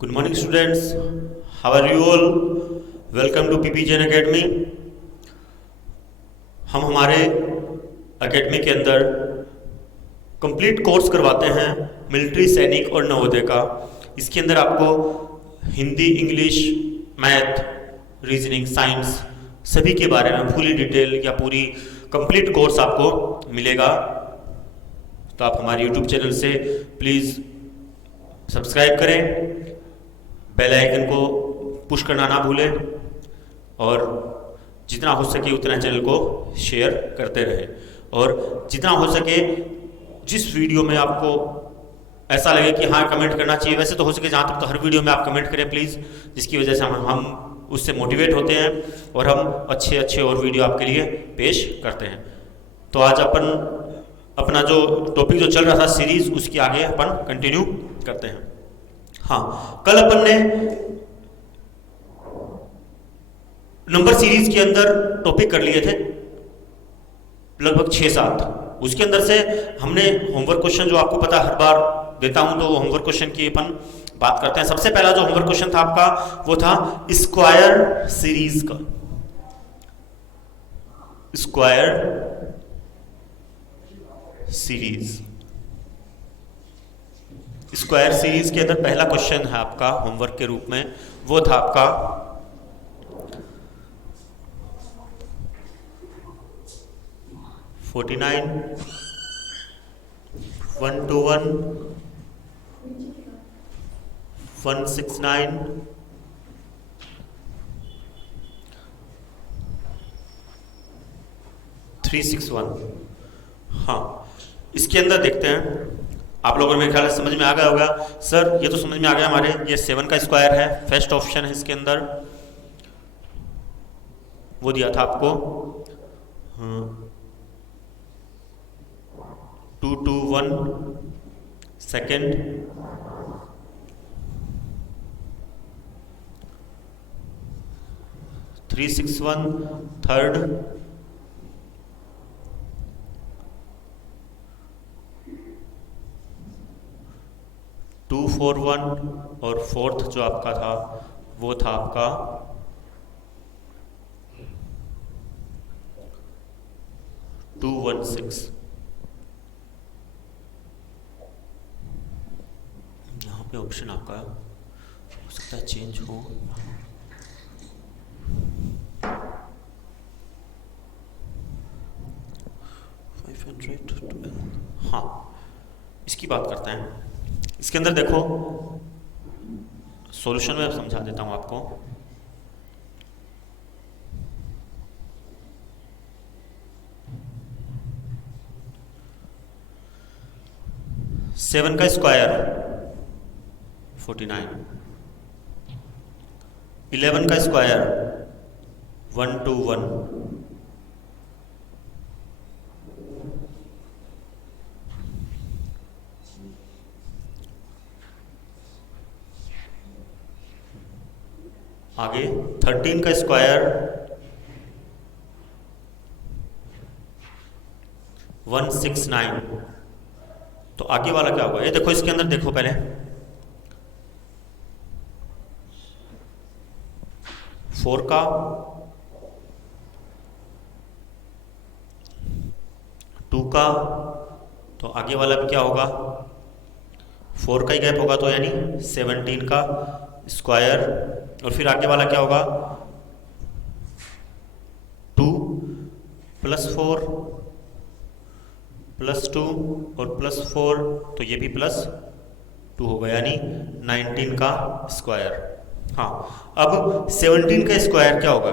Good morning, students. How are you all? Welcome to PP Jain Academy. हम हमारे academy के अंदर complete course करवाते हैं मिलिट्री, सैनिक और नवोदय का। इसके अंदर आपको Hindi, English, math, reasoning, science सभी के बारे में फुली डिटेल या पूरी कंप्लीट कोर्स आपको मिलेगा। तो आप हमारे यूट्यूब चैनल से प्लीज़ सब्सक्राइब करें, बेल आइकन को पुश करना ना भूलें और जितना हो सके उतना चैनल को शेयर करते रहें। और जितना हो सके जिस वीडियो में आपको ऐसा लगे कि हाँ कमेंट करना चाहिए, वैसे तो हो सके जहाँ तक तो हर वीडियो में आप कमेंट करें प्लीज़, जिसकी वजह से हम उससे मोटिवेट होते हैं और हम अच्छे अच्छे और वीडियो आपके लिए पेश करते हैं। तो आज अपना जो टॉपिक जो चल रहा था सीरीज, उसकी आगे अपन कंटिन्यू करते हैं। हाँ, कल अपन ने नंबर सीरीज के अंदर टॉपिक कर लिए थे लगभग 6-7। उसके अंदर से हमने होमवर्क क्वेश्चन, जो आपको पता हर बार देता हूं, तो होमवर्क क्वेश्चन की अपन बात करते हैं। सबसे पहला जो होमवर्क क्वेश्चन था आपका वो था स्क्वायर सीरीज का। स्क्वायर सीरीज, स्क्वायर सीरीज के अंदर पहला क्वेश्चन है आपका होमवर्क के रूप में, वो था आपका 49, 121, 169, 361। हाँ, इसके अंदर देखते हैं, आप लोगों को मेरे ख्याल से समझ में आ गया होगा। सर ये तो समझ में आ गया हमारे, ये 7 का स्क्वायर है, फर्स्ट ऑप्शन है इसके अंदर, वो दिया था आपको 221 सेकेंड, 361 थर्ड, 241 और फोर्थ जो आपका था वो था आपका 216। यहाँ पे ऑप्शन आपका हो सकता है चेंज हो। हाँ, इसकी बात करते हैं। इसके अंदर देखो, सॉल्यूशन में समझा देता हूं आपको। सेवन का स्क्वायर 49, 11 का स्क्वायर 121, 13 का स्क्वायर 169। तो आगे वाला क्या होगा, ये देखो इसके अंदर देखो पहले, फोर का 2 का, तो आगे वाला भी क्या होगा, 4 का ही गैप होगा, तो यानी 17 का स्क्वायर, और फिर आगे वाला क्या होगा 2 + 4 + 2 और +4, तो ये भी +2 होगा, यानी 19 का स्क्वायर। हाँ, अब 17 का स्क्वायर क्या होगा,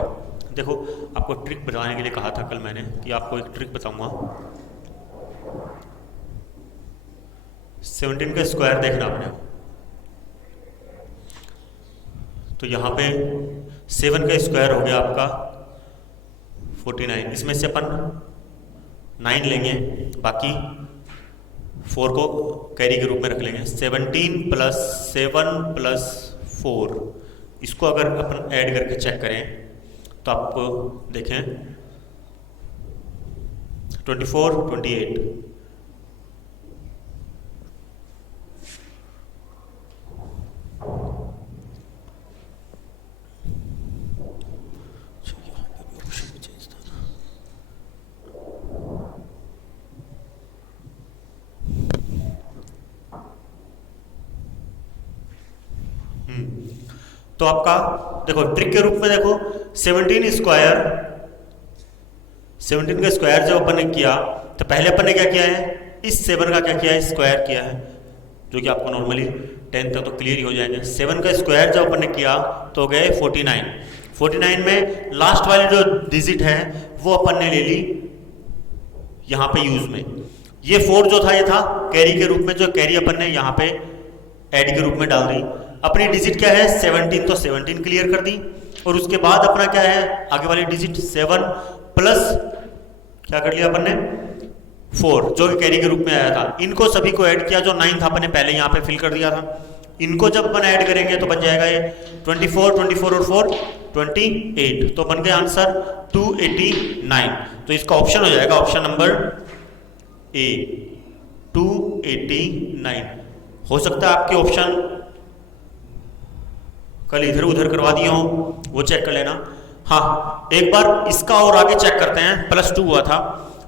देखो आपको ट्रिक बताने के लिए कहा था कल मैंने कि आपको एक ट्रिक बताऊंगा। 17 का स्क्वायर देखना आपने, तो यहाँ पे 7 का स्क्वायर हो गया आपका 49, इसमें से अपन 9 लेंगे, बाकी 4 को कैरी के रूप में रख लेंगे। 17 + 7 + 4, इसको अगर अपन ऐड करके चेक करें तो आप देखें 24, 28, तो आपका देखो ट्रिक के रूप में देखो 17 स्क्वायर, 17 का स्क्वायर जब अपन ने किया तो पहले अपन ने क्या किया है, इस 7 का क्या किया है, स्क्वायर किया है, जो कि आपको नॉर्मली 10 तक तो क्लियर ही हो जाएंगे। 7 का स्क्वायर जब अपन ने किया तो हो गए 49। 49 में लास्ट वाली जो डिजिट है वो अपन ने ले ली यहाँ पे यूज में। ये 4 जो था ये था कैरी के रूप में, जो कैरी अपन ने यहाँ पे ऐड के रूप में डाल दी। अपनी डिजिट क्या है 17, तो 17 क्लियर कर दी। और उसके बाद अपना क्या है आगे वाली डिजिट 7 प्लस क्या कर लिया अपन ने 4, जो कि कैरी के रूप में आया था। इनको सभी को ऐड किया, जो 9 था अपन ने पहले यहाँ पे फिल कर दिया था। इनको जब अपन ऐड करेंगे तो बन जाएगा ये 24, 24 और 4 28, तो बन गया आंसर 289। तो इसका ऑप्शन हो जाएगा ऑप्शन नंबर ए 289। हो सकता है आपके ऑप्शन कल इधर उधर करवा दिए हो, वो चेक कर लेना। हाँ एक बार इसका और आगे चेक करते हैं, +2 हुआ था,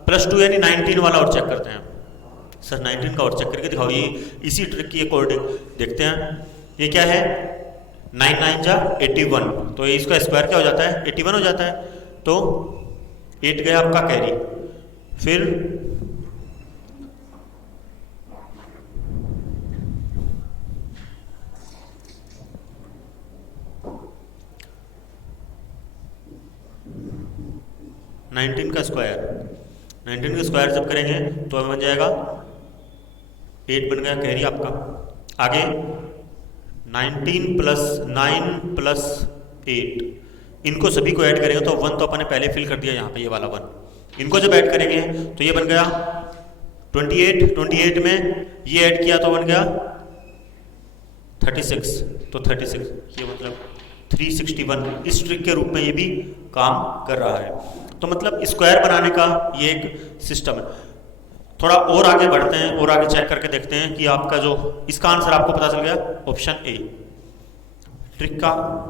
+2 यानी 19 वाला और चेक करते हैं। सर 19 का और चेक करके दिखाओ, ये इसी ट्रिक की एक और देखते हैं। ये क्या है 9 9 जा 81, तो ये इसका स्क्वायर क्या हो जाता है 81 हो जाता है। तो 8 गया आपका कैरी। फिर नाइनटीन का स्क्वायर जब करेंगे तो बन जाएगा 8 बन गया कैरी आपका। आगे 19 + 9 + 8, इनको सभी को ऐड करेंगे तो 1 तो अपन ने पहले फिल कर दिया यहाँ पे, ये वाला 1। इनको जब ऐड करेंगे तो ये बन गया 28, 28 में ये ऐड किया तो बन गया 36, तो 36 ये मतलब 361। इस ट्रिक के रूप में ये भी काम कर रहा है। तो मतलब स्क्वायर बनाने का ये एक सिस्टम है। थोड़ा और आगे बढ़ते हैं और आगे चेक करके देखते हैं कि आपका जो इसका आंसर आपको पता चल गया ऑप्शन ए ट्रिक का।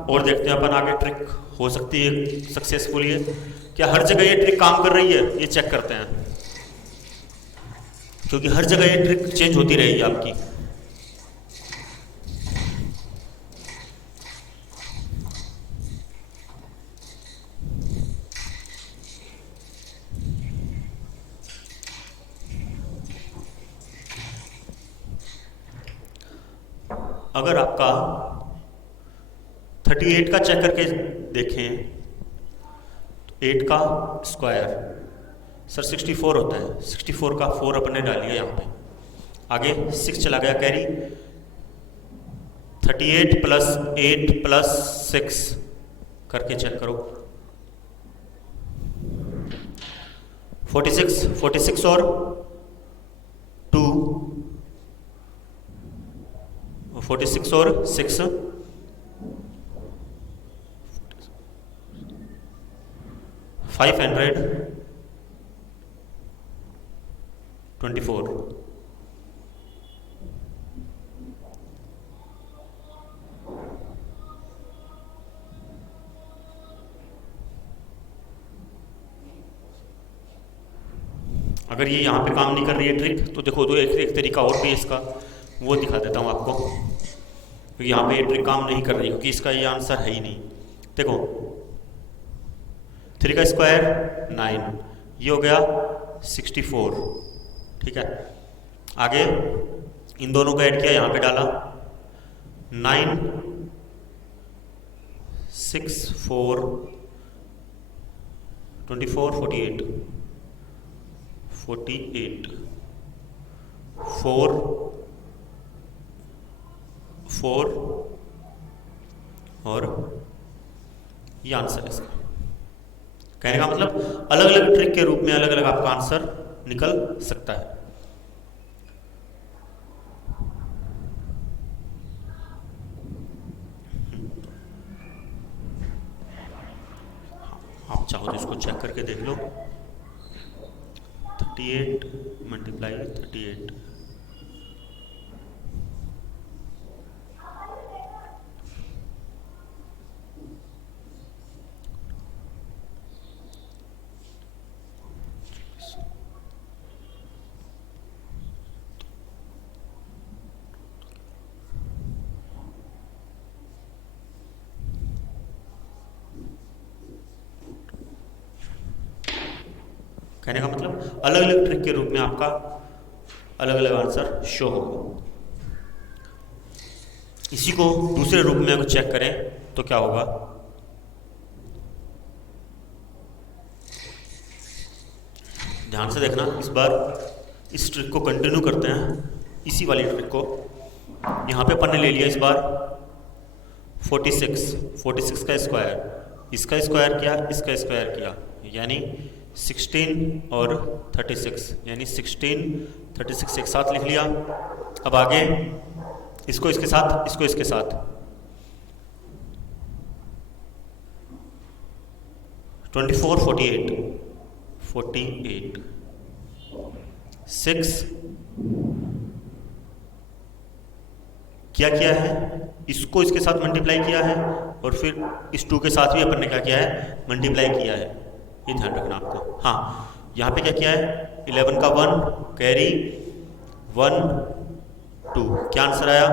और देखते हैं अपन आगे ट्रिक हो सकती है सक्सेसफुल, ये क्या हर जगह ये ट्रिक काम कर रही है, ये चेक करते हैं, क्योंकि हर जगह ये ट्रिक चेंज होती रहेगी आपकी। अगर आपका 38 का चेक करके देखें तो 8 का स्क्वायर सर 64 होता है, 64 का 4 अपने डालिए यहाँ पे। आगे 6 चला गया कैरी, 38 + 8 + 6 करके चेक करो 46, 46 और 2, 46 और 6 524। अगर ये यहाँ पे काम नहीं कर रही है ट्रिक तो देखो, तो एक तरीका और भी इसका वो दिखा देता हूँ आपको, क्योंकि यहाँ पे ये ट्रिक काम नहीं कर रही, क्योंकि इसका ये आंसर है ही नहीं। देखो 3 का स्क्वायर 9, ये हो गया 64, ठीक है। आगे इन दोनों को ऐड किया, यहाँ पे डाला 9 6 4 24 48 48 4 4 और ये आंसर है इसका। कहने का मतलब अलग अलग ट्रिक के रूप में अलग अलग आपका आंसर निकल सकता है। आप चाहो तो इसको चेक करके देख लो। 38 × 38, कहने का मतलब अलग अलग ट्रिक के रूप में आपका अलग अलग आंसर शो होगा। इसी को दूसरे रूप में अगर चेक करें तो क्या होगा, ध्यान से देखना। इस बार इस ट्रिक को कंटिन्यू करते हैं, इसी वाली ट्रिक को। यहाँ पे अपन ने ले लिया इस बार 46 का स्क्वायर, इसका स्क्वायर किया, इसका स्क्वायर किया, यानी 16 और 36, यानी 16 36 एक साथ लिख लिया। अब आगे इसको इसके साथ, इसको इसके साथ, 24 48 6 क्या किया है, इसको इसके साथ मल्टीप्लाई किया है, और फिर इस 2 के साथ भी अपन ने क्या किया है, मल्टीप्लाई किया है। ये ध्यान रखना आपको। हाँ, यहाँ पे क्या किया है, 11 का 1 कैरी 1 2, क्या आंसर आया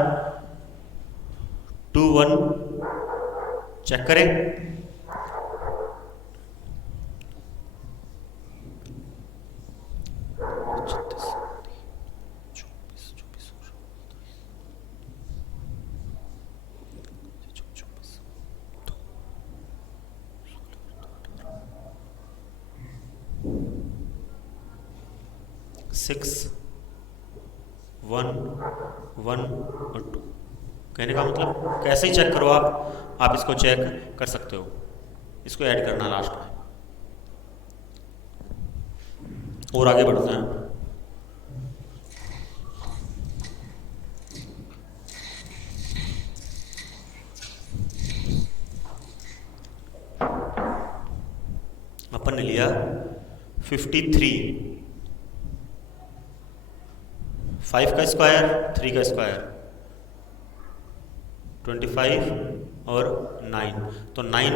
2 1। चेक करें, सिक्स 1 1 और 2। कहने का मतलब कैसे ही चेक करो आप इसको चेक कर सकते हो। इसको ऐड करना लास्ट में। और आगे बढ़ते हैं। अपन ने लिया 53, 5 का स्क्वायर 3 का स्क्वायर 25 और 9, तो 9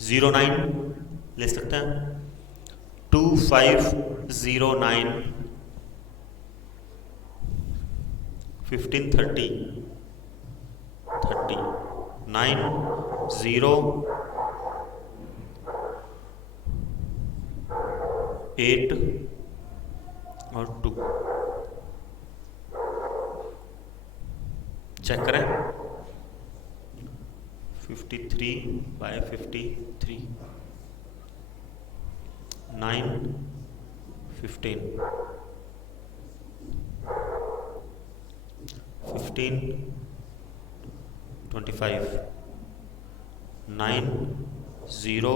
09 ले सकते हैं, 2509 15 30 9 0 8 और 2। चेक करें, 53/53 9 15 25 9 0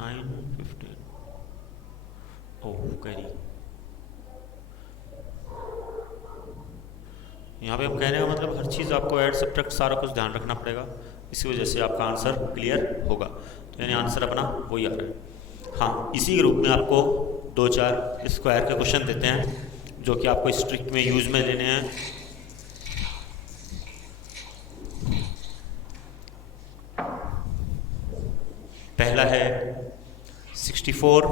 9 15। ओह कैरी, यहाँ पे हम कहने का मतलब हर चीज़ आपको ऐड सब्ट्रैक्ट सारा कुछ ध्यान रखना पड़ेगा, इसी वजह से आपका आंसर क्लियर होगा। तो यानी आंसर अपना वही आ रहा है। हाँ, इसी के रूप में आपको 2-4 स्क्वायर के क्वेश्चन देते हैं जो कि आपको स्ट्रिक्ट में यूज में लेने हैं। पहला है 64,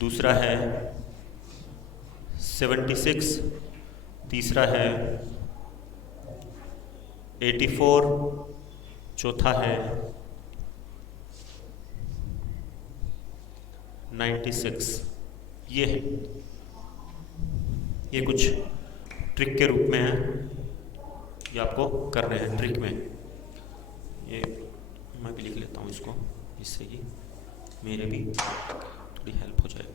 दूसरा है 76, तीसरा है 84, चौथा है 96। ये है, ये कुछ ट्रिक के रूप में है, ये आपको करने हैं ट्रिक में। ये मैं भी लिख लेता हूँ इसको, इससे कि मेरे भी थोड़ी हेल्प हो जाए।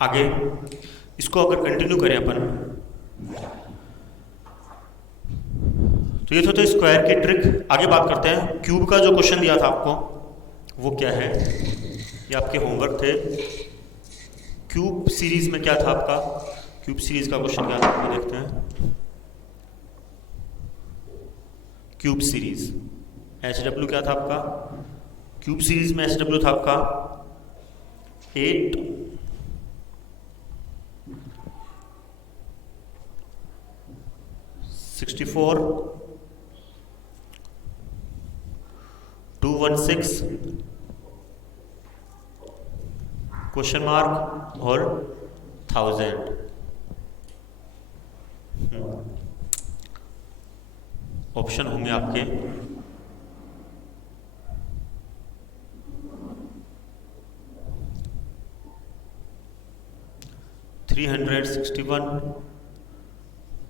आगे इसको अगर कंटिन्यू करें अपन, तो तो ये तो स्क्वायर की ट्रिक। आगे बात करते हैं क्यूब का। जो क्वेश्चन दिया था आपको वो क्या है, ये आपके होमवर्क थे। क्यूब सीरीज में क्या था आपका, क्यूब सीरीज का क्वेश्चन क्या था, वो देखते हैं। क्यूब सीरीज HW क्या था आपका, क्यूब सीरीज में HW था आपका 8 64 216 क्वेश्चन मार्क और 1000। ऑप्शन होंगे आपके 361,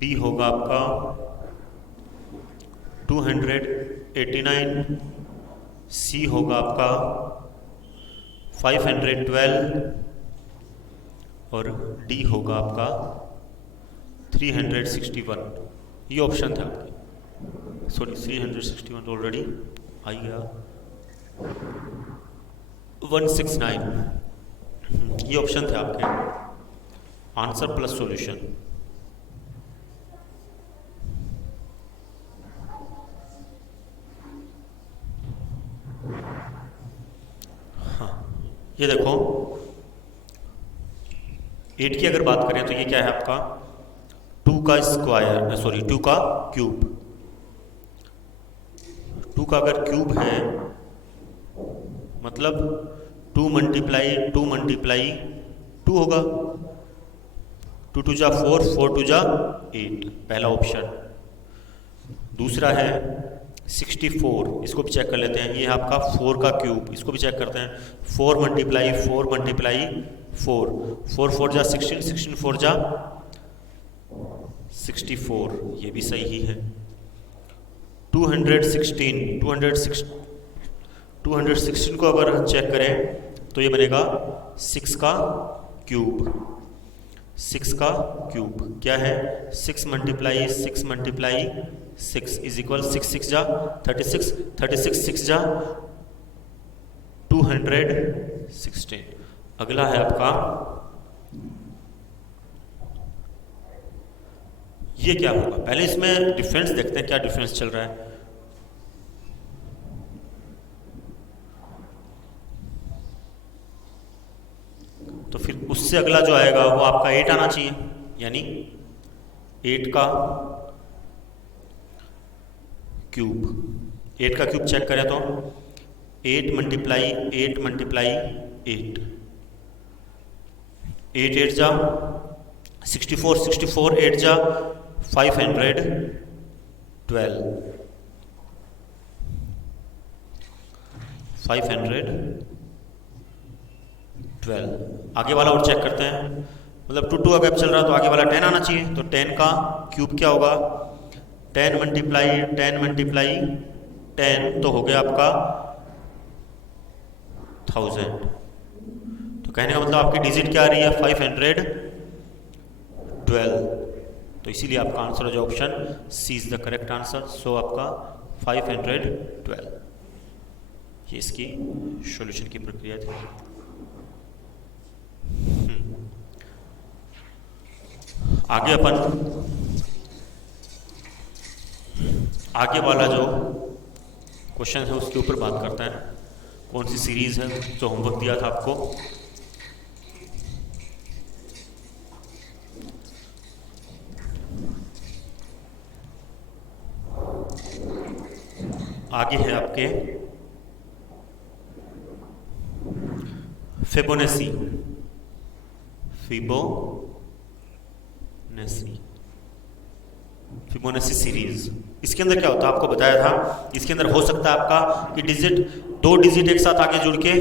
बी होगा आपका 289, सी होगा आपका 512 और डी होगा आपका 361। ये ऑप्शन था आपके। सॉरी 361 ऑलरेडी आ गया। 169 ये ऑप्शन थे आपके। Answer plus solution. हाँ ये देखो 8 की अगर बात करें तो ये क्या है आपका 2 का स्क्वायर, सॉरी 2 का क्यूब। 2 का अगर क्यूब है मतलब 2 मल्टीप्लाई 2 मल्टीप्लाई 2 होगा। 2 2 जा 4, 4 2 जा 8, पहला ऑप्शन। दूसरा है 64, इसको भी चेक कर लेते हैं। ये है आपका 4 का क्यूब, इसको भी चेक करते हैं। 4 मल्टीप्लाई 4 मल्टीप्लाई 4, 4 4 जा 16, 16 4 जा 64, ये भी सही ही है। 216 को अगर चेक करें तो ये बनेगा 6 का क्यूब। 6 का क्यूब क्या है 6 मल्टीप्लाई 6 मल्टीप्लाई 6 इज इक्वल 6 6 जा 36, 36 6 जा 216। अगला है आपका ये क्या होगा, पहले इसमें डिफरेंस देखते हैं क्या डिफरेंस चल रहा है। तो फिर उससे अगला जो आएगा वो आपका 8 आना चाहिए, यानी 8 का क्यूब। 8 का क्यूब चेक करें तो 8 मल्टीप्लाई 8 मल्टीप्लाई 8, 8 8 जा 64, 64 8 जा 512, 512। आगे वाला और चेक करते हैं, मतलब 2 2 अगर चल रहा है तो आगे वाला 10 आना चाहिए। तो 10 का क्यूब क्या होगा 10 मल्टीप्लाई 10 मल्टीप्लाई 10 तो हो गया आपका 1000। तो कहने का मतलब आपकी डिजिट क्या आ रही है 512। तो इसीलिए आपका आंसर हो जाए option C is the correct answer. So आपका 512 ये इसकी सॉल्यूशन की प्रक्रिया थी। आगे अपन आगे वाला जो क्वेश्चन है उसके ऊपर बात करते हैं। कौन सी सीरीज है जो होमवर्क दिया था आपको। आगे है आपके फिबोनेसी, फिबोनेसी सीरीज। इसके अंदर क्या होता है आपको बताया था, इसके अंदर हो सकता है आपका कि डिजिट 2 डिजिट एक साथ आगे जुड़ के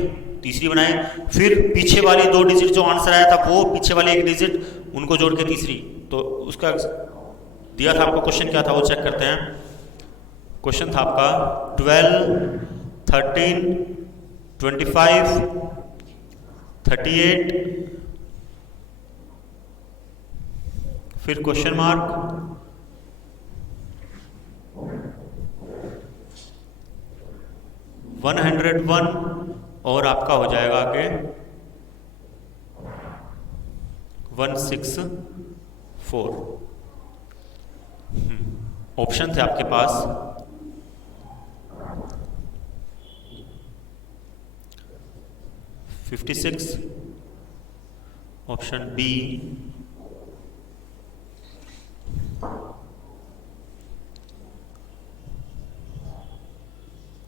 तीसरी बनाए, फिर पीछे वाली 2 डिजिट जो आंसर आया था वो पीछे वाले 1 डिजिट उनको जोड़ के तीसरी। तो उसका दिया था आपको क्वेश्चन क्या था वो चेक करते हैं। क्वेश्चन था आपका 12 13 25 38 फिर क्वेश्चन मार्क 101 और आपका हो जाएगा आगे 164। ऑप्शन थे आपके पास 56, ऑप्शन बी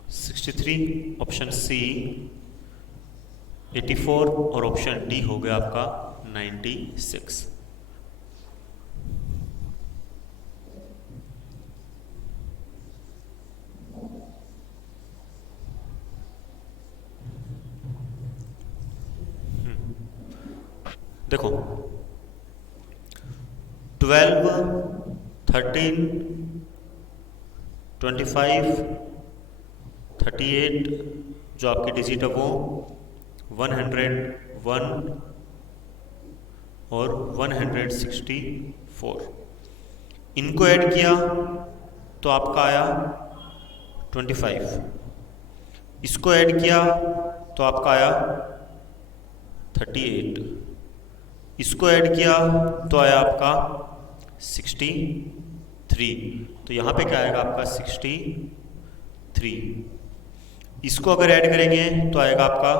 63, ऑप्शन सी 84 और ऑप्शन डी हो गया आपका 96। देखो 12, 13, 25, 38 जो आपकी डिजिट है वो 101 और 164, इनको ऐड किया तो आपका आया 25, इसको ऐड किया तो आपका आया 38, इसको ऐड किया तो आया आपका 63, तो यहाँ पे क्या आएगा आपका 63, इसको अगर ऐड करेंगे तो आएगा आपका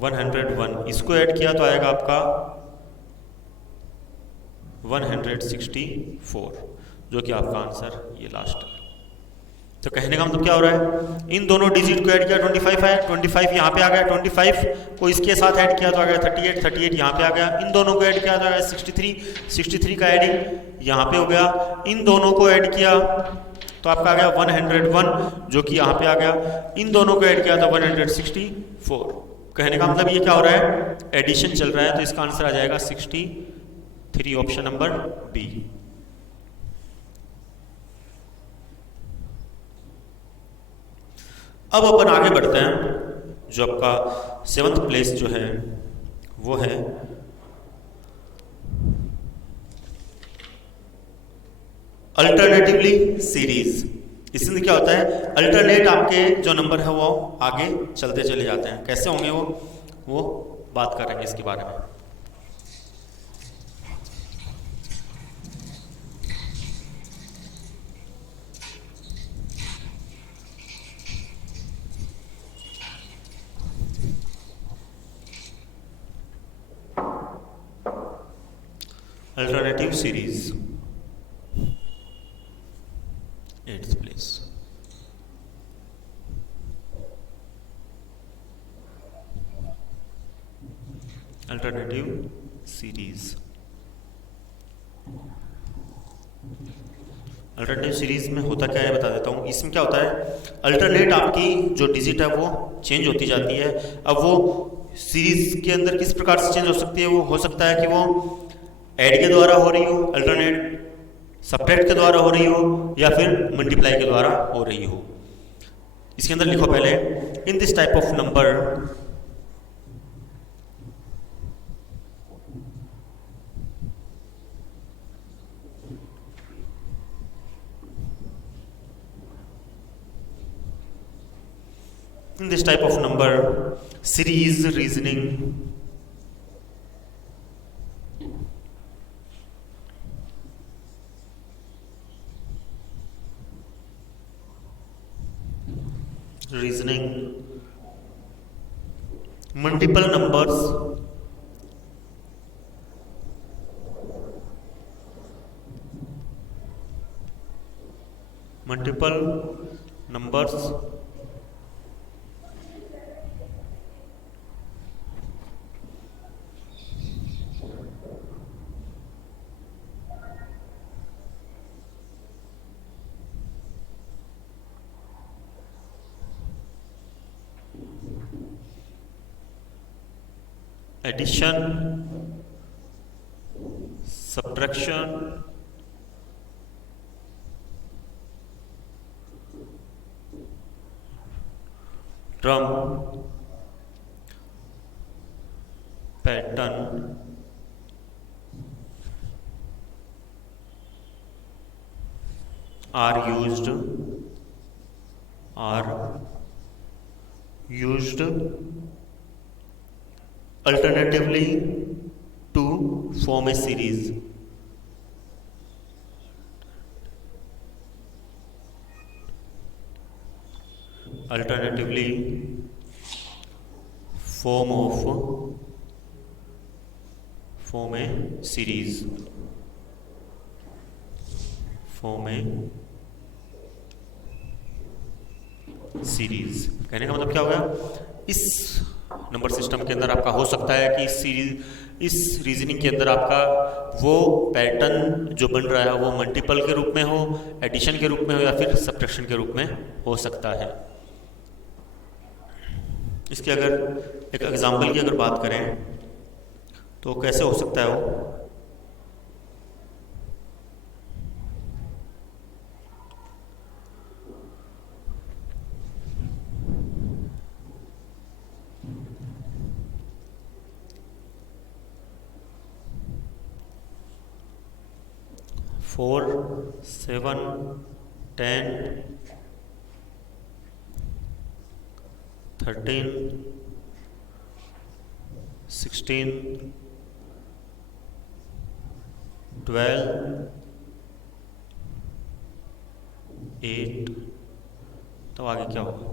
101, इसको ऐड किया तो आएगा आपका 164, जो कि आपका आंसर ये लास्ट है। तो कहने का मतलब क्या हो रहा है, इन दोनों डिजिट को ऐड किया 25 है, 25 यहाँ पे आ गया, 25 को इसके साथ ऐड किया तो आ गया 38, 38 यहाँ पे आ गया, इन दोनों को ऐड किया तो आ गया 63, 63 का एडिंग यहाँ पे हो गया, इन दोनों को ऐड किया तो आपका आ गया 101 जो कि यहाँ पे आ गया, इन दोनों को ऐड किया तो 164। कहने का मतलब ये क्या हो रहा है, एडिशन चल रहा है, तो इसका आंसर आ जाएगा 63, ऑप्शन नंबर बी। अब अपन आगे बढ़ते हैं, जो आपका 7th प्लेस जो है वो है अल्टरनेटिवली सीरीज। इसमें क्या होता है, अल्टरनेट आपके जो नंबर है वो आगे चलते चले जाते हैं, कैसे होंगे वो बात करेंगे इसके बारे में। Alternative series 8th place. Alternative series, alternative series में होता क्या है बता देता हूँ। इसमें क्या होता है, अल्टरनेट आपकी जो डिजिट है वो चेंज होती जाती है। अब वो सीरीज के अंदर किस प्रकार से चेंज हो सकती है, वो हो सकता है कि वो ऐड के द्वारा हो रही हो अल्टरनेट, सब्ट्रैक्ट के द्वारा हो रही हो, या फिर मल्टीप्लाई के द्वारा हो रही हो। इसके अंदर लिखो पहले, in this type of number series reasoning multiple numbers addition, subtraction, term, pattern, are used alternatively to form a series. Alternatively form a series. कहने का मतलब क्या हो गया, इस नंबर सिस्टम के अंदर आपका हो सकता है कि इस रीजनिंग के अंदर आपका वो पैटर्न जो बन रहा है वो मल्टीपल के रूप में हो, एडिशन के रूप में हो, या फिर सब्ट्रैक्शन के रूप में हो सकता है। इसके अगर एक एग्जाम्पल की अगर बात करें तो कैसे हो सकता है वो, 4, 7, 10, 13, 16, 12, 8, तो आगे क्या होगा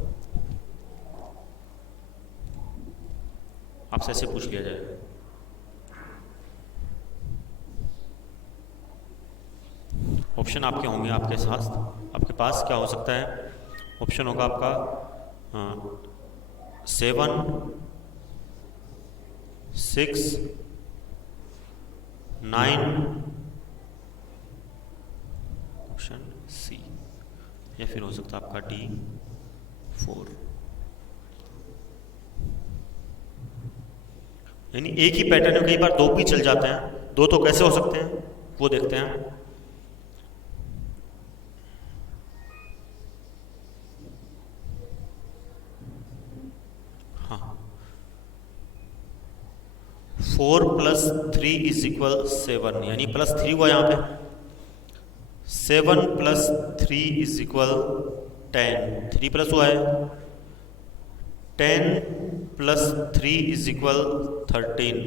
आपसे ऐसे पूछ लिया जाएगा। ऑप्शन आपके होंगे, आपके पास क्या हो सकता है, ऑप्शन होगा आपका 7, 6, 9, ऑप्शन सी, या फिर हो सकता है आपका D, 4। यानी एक ही पैटर्न में कई बार दो भी चल जाते हैं, दो तो कैसे हो सकते हैं वो देखते हैं। हाँ, 4 + 3 = 7, यानी +3 हुआ यहाँ पे। 7 + 3 = 10, 3 प्लस हुआ है। 10 + 3 = 13,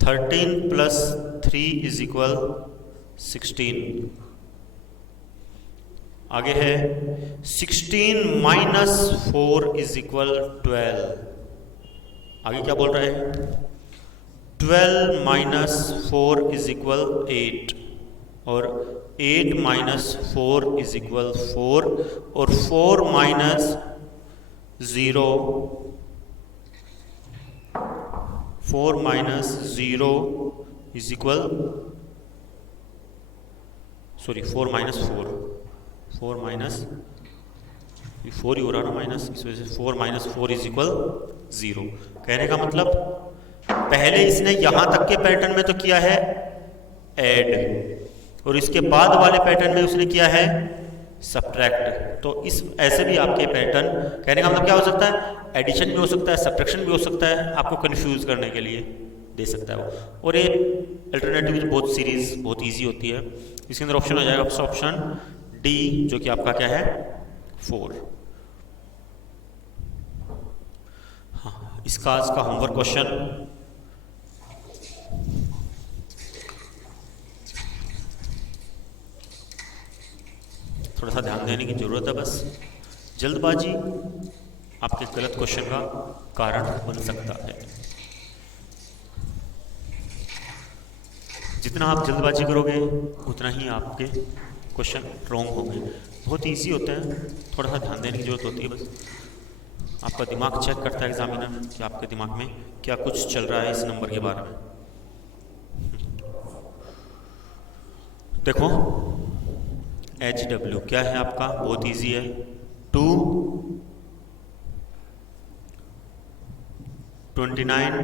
13 + 3 = 16। आगे है 16 - 4 = 12। आगे क्या बोल रहे हैं, 12 - 4 = 8, और 8 - 4 = 4, और 4 - 0 सॉरी 4 - 4 ही हो रहा ना माइनस, इस वजह से 4 - 4 = 0। कहने का मतलब पहले इसने यहां तक के पैटर्न में तो किया है ऐड, और इसके बाद वाले पैटर्न में उसने किया है सब्ट्रैक्ट। तो इस ऐसे भी आपके पैटर्न, कहने का मतलब क्या हो सकता है, एडिशन भी हो सकता है, सब्ट्रैक्शन भी हो सकता है, आपको कंफ्यूज करने के लिए दे सकता है वो। और ये अल्टरनेटिव बहुत सीरीज बहुत इजी होती है। इसके अंदर ऑप्शन आ जाएगा आपका ऑप्शन डी, जो कि आपका क्या है 4। हाँ, इसका आज का होमवर्क क्वेश्चन, थोड़ा सा ध्यान देने की जरूरत है बस। जल्दबाजी आपके गलत क्वेश्चन का कारण बन सकता है। जितना आप जल्दबाजी करोगे उतना ही आपके क्वेश्चन रॉन्ग होंगे। बहुत इजी होते हैं, थोड़ा सा ध्यान देने की जरूरत होती है बस। आपका दिमाग चेक करता है एग्जामिनर कि आपके दिमाग में क्या कुछ चल रहा है इस नंबर के बारे में। देखो HW क्या है आपका, बहुत इजी है, 2, 29,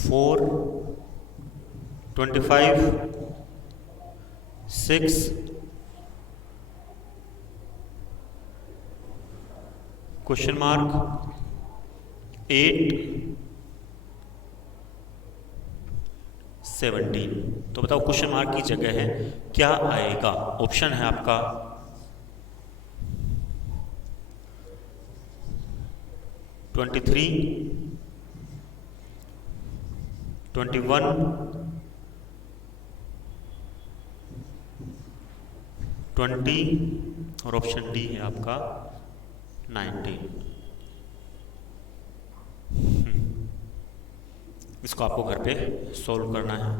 4, 25, 6, 8, 17। तो बताओ क्वेश्चन मार्क की जगह है क्या आएगा? ऑप्शन है आपका 23, 21, 20 और ऑप्शन डी है आपका 19। इसको आपको घर पे सॉल्व करना है।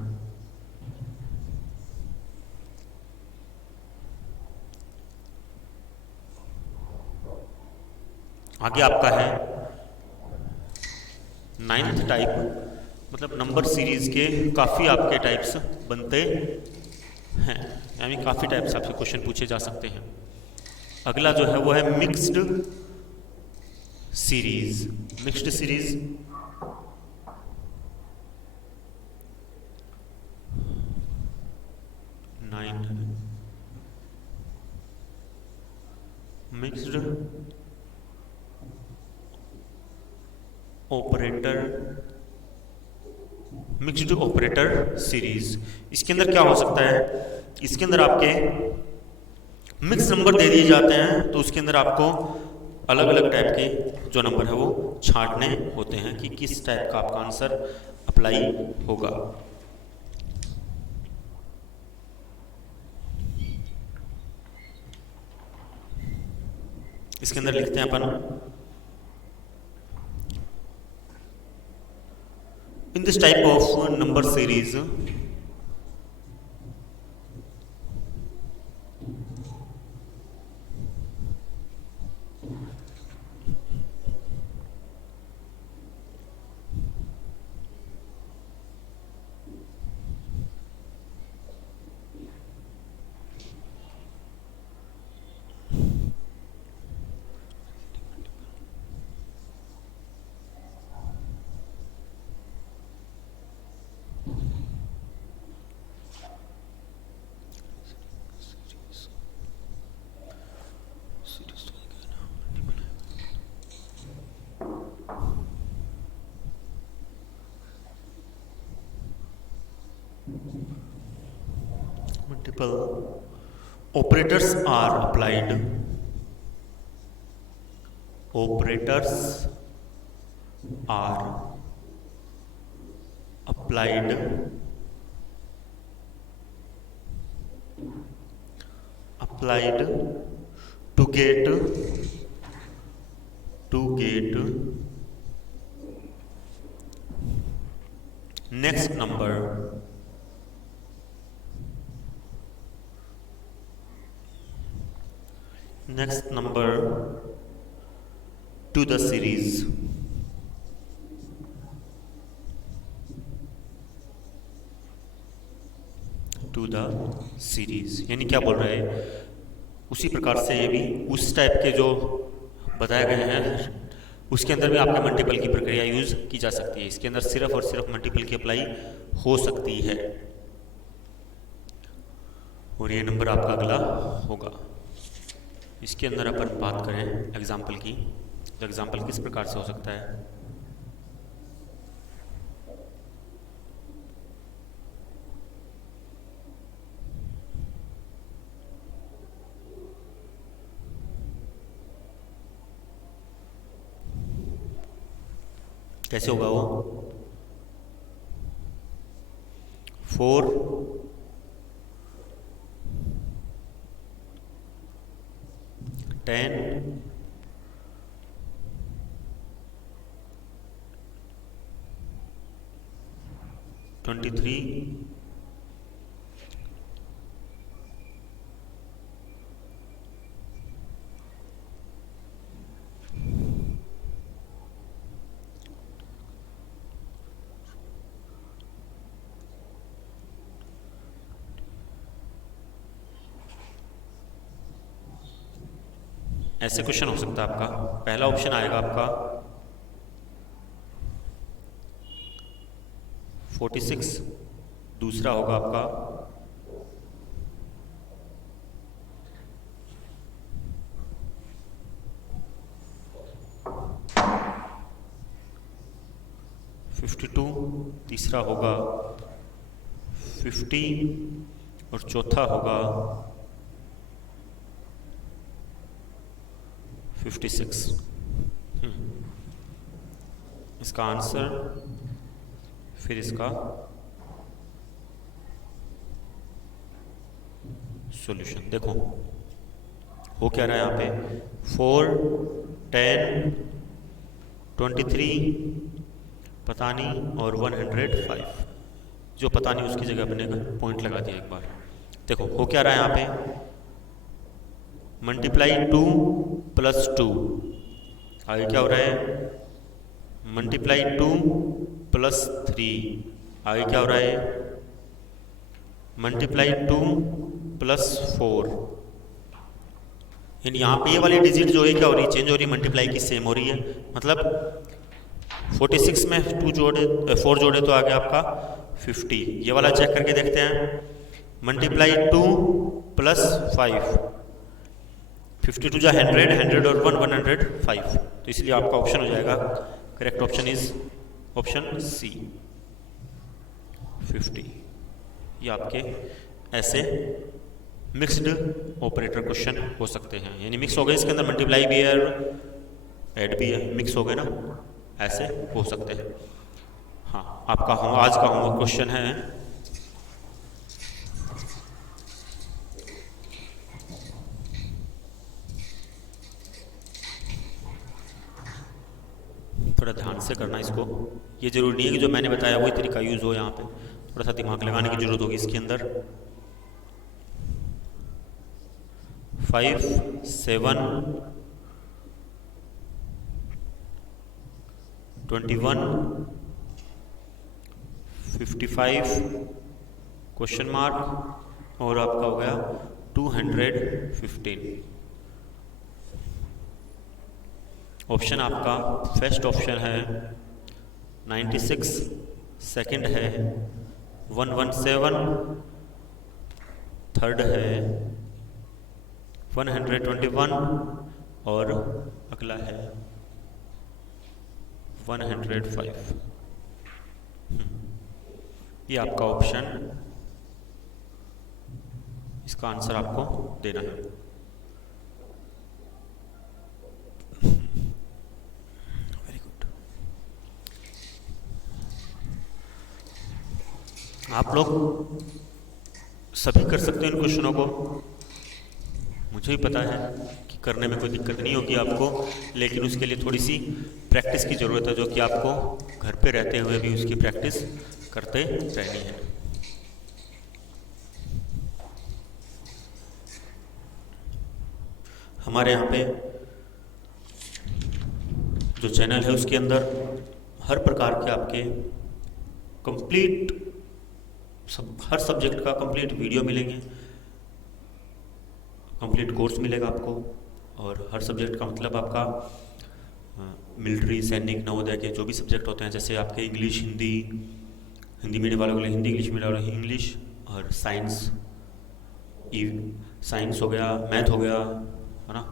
आगे आपका है 9th टाइप, मतलब नंबर सीरीज के काफ़ी आपके टाइप्स बनते हैं, यानी काफ़ी टाइप्स आपसे क्वेश्चन पूछे जा सकते हैं। अगला जो है वो है mixed series. Mixed series mixed operator, mixed operator series. इसके अंदर क्या हो सकता है? इसके अंदर आपके मिक्स नंबर दे दिए जाते हैं, तो उसके अंदर आपको अलग अलग टाइप के जो नंबर है वो छांटने होते हैं कि किस टाइप का आपका आंसर अप्लाई होगा। इसके अंदर लिखते हैं अपन in this type of number series multiple operators are applied. Operators are applied to get next number to the series. To the series यानी क्या बोल रहे हैं? उसी प्रकार से ये भी उस टाइप के जो बताए गए हैं उसके अंदर भी आपके मल्टीपल की प्रक्रिया यूज की जा सकती है। इसके अंदर सिर्फ और सिर्फ मल्टीपल की अप्लाई हो सकती है और ये नंबर आपका अगला होगा। इसके अंदर अपन बात करें एग्जाम्पल की, तो एग्जाम्पल किस प्रकार से हो सकता है? कैसे होगा वो? 4 10 23 ऐसे क्वेश्चन हो सकता है आपका। पहला ऑप्शन आएगा आपका 46, दूसरा होगा आपका 52, तीसरा होगा 50 और चौथा होगा 56। इसका आंसर, फिर इसका सॉल्यूशन। देखो हो क्या रहा है यहाँ पे, 4, 10, 23 पता नहीं और 105, जो पता नहीं उसकी जगह अपने पॉइंट लगा दिया एक बार। देखो हो क्या रहा है यहाँ पे, मल्टीप्लाई 2 प्लस 2, आगे क्या हो रहा है, मल्टीप्लाई 2 प्लस 3, आगे क्या हो रहा है, मल्टीप्लाई 2 प्लस 4। यानी यहाँ पे ये वाली डिजिट जो है क्या हो रही है, चेंज हो रही है, मल्टीप्लाई की सेम हो रही है। मतलब 46 में 4 जोड़े तो आ गया आपका 50। ये वाला चेक करके देखते हैं, मल्टीप्लाई 2 प्लस 5, 52 जा 100, 100 और 105। तो इसलिए आपका ऑप्शन हो जाएगा, correct option is option C 50। ये आपके ऐसे मिक्स्ड ऑपरेटर क्वेश्चन हो सकते हैं, यानी मिक्स हो गए, इसके अंदर मल्टीप्लाई भी है ऐड भी है, मिक्स हो गए ना, ऐसे हो सकते हैं। हाँ, आपका आज का होमवर्क क्वेश्चन है, थोड़ा ध्यान से करना इसको। ये जरूरी नहीं है कि जो मैंने बताया वही तरीका यूज हो, यहाँ पे थोड़ा सा दिमाग लगाने की जरूरत होगी इसके अंदर। 5, 7, 21, 55 क्वेश्चन मार्क और आपका हो गया 215। ऑप्शन आपका फर्स्ट ऑप्शन है 96, सेकंड है 117, थर्ड है 121 और अगला है 105। ये आपका ऑप्शन, इसका आंसर आपको देना है। Very good. आप लोग सभी कर सकते हैं इन क्वेश्चनों को, मुझे भी पता है कि करने में कोई दिक्कत नहीं होगी आपको, लेकिन उसके लिए थोड़ी सी प्रैक्टिस की ज़रूरत है, जो कि आपको घर पे रहते हुए भी उसकी प्रैक्टिस करते रहनी है। हमारे यहाँ पे जो चैनल है उसके अंदर हर प्रकार के आपके कंप्लीट हर सब्जेक्ट का कंप्लीट वीडियो मिलेंगे, कंप्लीट कोर्स मिलेगा आपको। और हर सब्जेक्ट का मतलब आपका मिलिट्री, सैनिक, नवोदय के जो भी सब्जेक्ट होते हैं, जैसे आपके इंग्लिश, हिंदी मीडियम वालों के लिए हिंदी, इंग्लिश मीडियम वालों के लिए इंग्लिश, और साइंस हो गया, मैथ हो गया, है ना,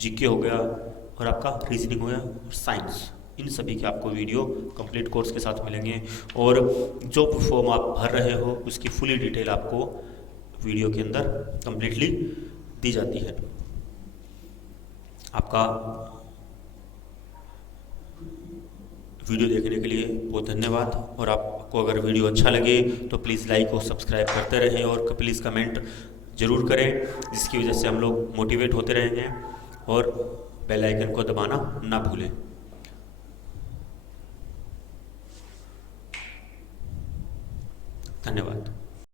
जीके हो गया, और आपका रीजनिंग हो गया, और साइंस, इन सभी के आपको वीडियो कंप्लीट कोर्स के साथ मिलेंगे। और जो फॉर्म आप भर रहे हो उसकी फुली डिटेल आपको वीडियो के अंदर कंप्लीटली दी जाती है। आपका वीडियो देखने के लिए बहुत धन्यवाद। और आपको अगर वीडियो अच्छा लगे तो प्लीज़ लाइक और सब्सक्राइब करते रहें, और प्लीज़ कमेंट ज़रूर करें, जिसकी वजह से हम लोग मोटिवेट होते रहेंगे। और बेल आइकन को दबाना ना भूलें। धन्यवाद।